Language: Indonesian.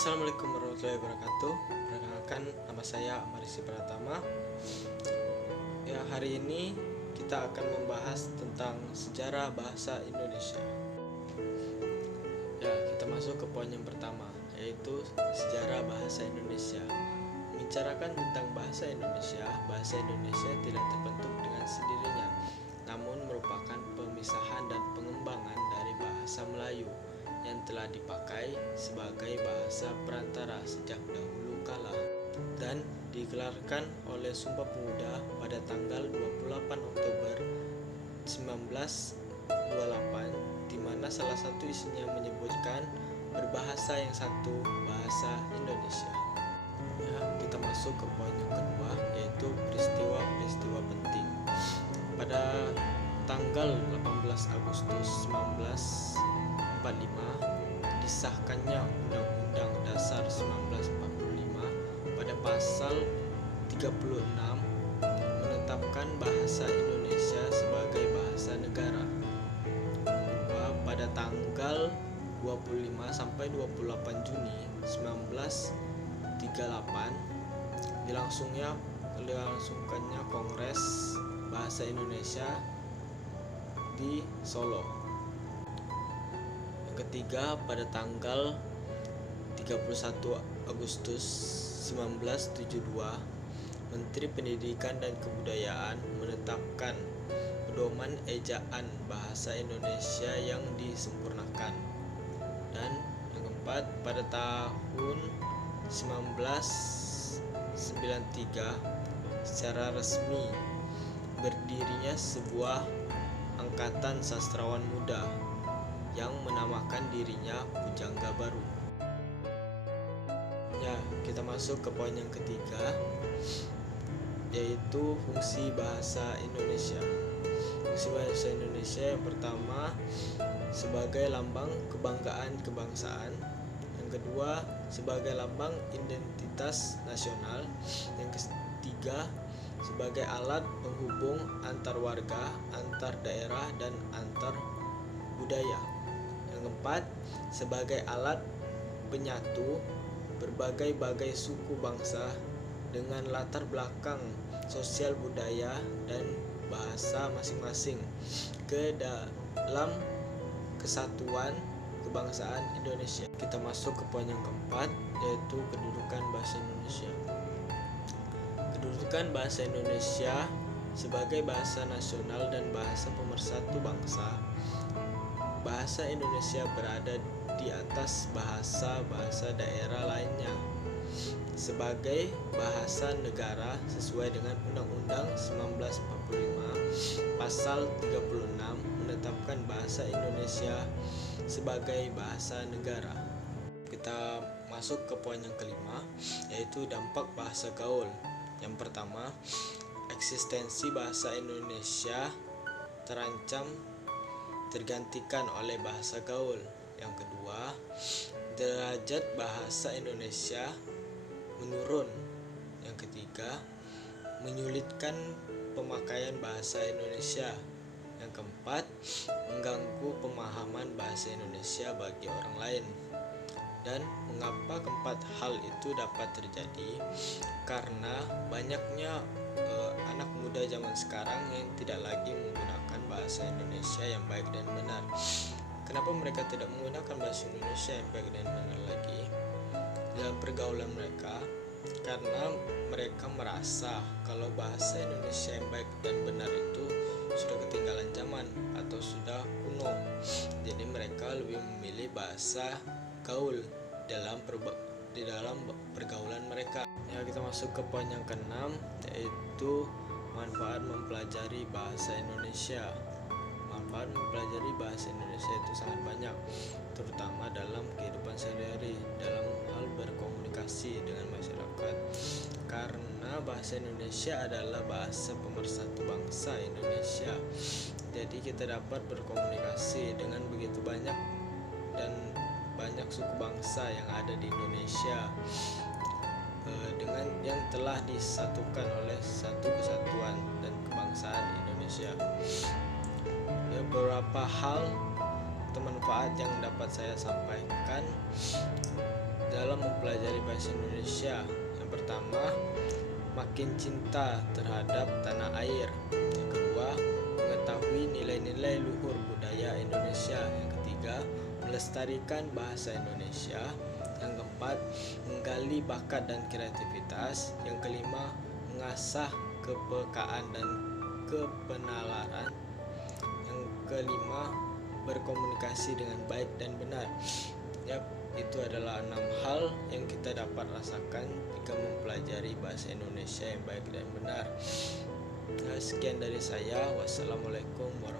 Assalamualaikum warahmatullahi wabarakatuh. Perkenalkan, nama saya Amarisi Pratama. Ya, hari ini kita akan membahas tentang sejarah bahasa Indonesia. Ya, kita masuk ke poin yang pertama, yaitu sejarah bahasa Indonesia. Membicarakan tentang bahasa Indonesia tidak terbentuk dengan sendirinya, namun merupakan pemisahan dan pengembangan dari bahasa Melayu yang telah dipakai sebagai bahasa perantara sejak dahulu kala dan dikeluarkan oleh Sumpah Pemuda pada tanggal 28 Oktober 1928, di mana salah satu isinya menyebutkan berbahasa yang satu, bahasa Indonesia. Ya, kita masuk ke poin yang kedua, yaitu peristiwa-peristiwa penting. Pada tanggal 18 Agustus 1945 disahkannya Undang-Undang Dasar 1945 pada pasal 36 menetapkan bahasa Indonesia sebagai bahasa negara. Pada tanggal 25 sampai 28 Juni 1938 dilangsungkannya Kongres Bahasa Indonesia di Solo. Yang ketiga, pada tanggal 31 Agustus 1972, Menteri Pendidikan dan Kebudayaan menetapkan pedoman ejaan bahasa Indonesia yang disempurnakan. Dan yang keempat, pada tahun 1993 secara resmi berdirinya sebuah angkatan sastrawan muda yang menamakan dirinya Pujangga Baru. Ya, kita masuk ke poin yang ketiga, yaitu fungsi bahasa Indonesia. Fungsi bahasa Indonesia yang pertama sebagai lambang kebanggaan kebangsaan, yang kedua sebagai lambang identitas nasional, yang ketiga sebagai alat penghubung antar warga, antar daerah, dan antar budaya. Yang keempat, sebagai alat penyatu berbagai-bagai suku bangsa dengan latar belakang sosial budaya dan bahasa masing-masing ke dalam kesatuan kebangsaan Indonesia. Kita masuk ke poin yang keempat, yaitu kedudukan bahasa Indonesia. Kedudukan bahasa Indonesia sebagai bahasa nasional dan bahasa pemersatu bangsa. Bahasa Indonesia berada di atas bahasa-bahasa daerah lainnya sebagai bahasa negara sesuai dengan Undang-Undang 1945 Pasal 36 menetapkan bahasa Indonesia sebagai bahasa negara. Kita masuk ke poin yang kelima, yaitu dampak bahasa gaul. Yang pertama, eksistensi bahasa Indonesia terancam tergantikan oleh bahasa gaul. Yang kedua, derajat bahasa Indonesia menurun. Yang ketiga, menyulitkan pemakaian bahasa Indonesia. Yang keempat, mengganggu pemahaman bahasa Indonesia bagi orang lain. Dan mengapa keempat hal itu dapat terjadi? Karena banyaknya anak muda zaman sekarang yang tidak lagi menggunakan bahasa Indonesia yang baik dan benar. Kenapa mereka tidak menggunakan bahasa Indonesia yang baik dan benar lagi dalam pergaulan mereka? Karena mereka merasa kalau bahasa Indonesia yang baik dan benar itu sudah ketinggalan zaman atau sudah kuno. Jadi mereka lebih memilih bahasa gaul di dalam pergaulan mereka. Ya, kita masuk ke poin yang keenam, yaitu manfaat mempelajari bahasa Indonesia. Manfaat mempelajari bahasa Indonesia itu sangat banyak, terutama dalam kehidupan sehari-hari, dalam hal berkomunikasi dengan masyarakat. Karena bahasa Indonesia adalah bahasa pemersatu bangsa Indonesia. Jadi kita dapat berkomunikasi dengan begitu banyak suku bangsa yang ada di Indonesia, dengan yang telah disatukan oleh satu kesatuan dan kebangsaan Indonesia. Beberapa hal atau manfaat yang dapat saya sampaikan dalam mempelajari bahasa Indonesia. Yang pertama, makin cinta terhadap tanah air. Yang kedua, mengetahui nilai-nilai luhur budaya Indonesia. Yang ketiga, melestarikan bahasa Indonesia. Yang keempat, menggali bakat dan kreativitas. Yang kelima, mengasah kepekaan dan kepenalaran. Yang kelima, berkomunikasi dengan baik dan benar. Itu adalah 6 hal yang kita dapat rasakan jika mempelajari bahasa Indonesia yang baik dan benar. Sekian dari saya. Wassalamualaikum warahmatullahi wabarakatuh.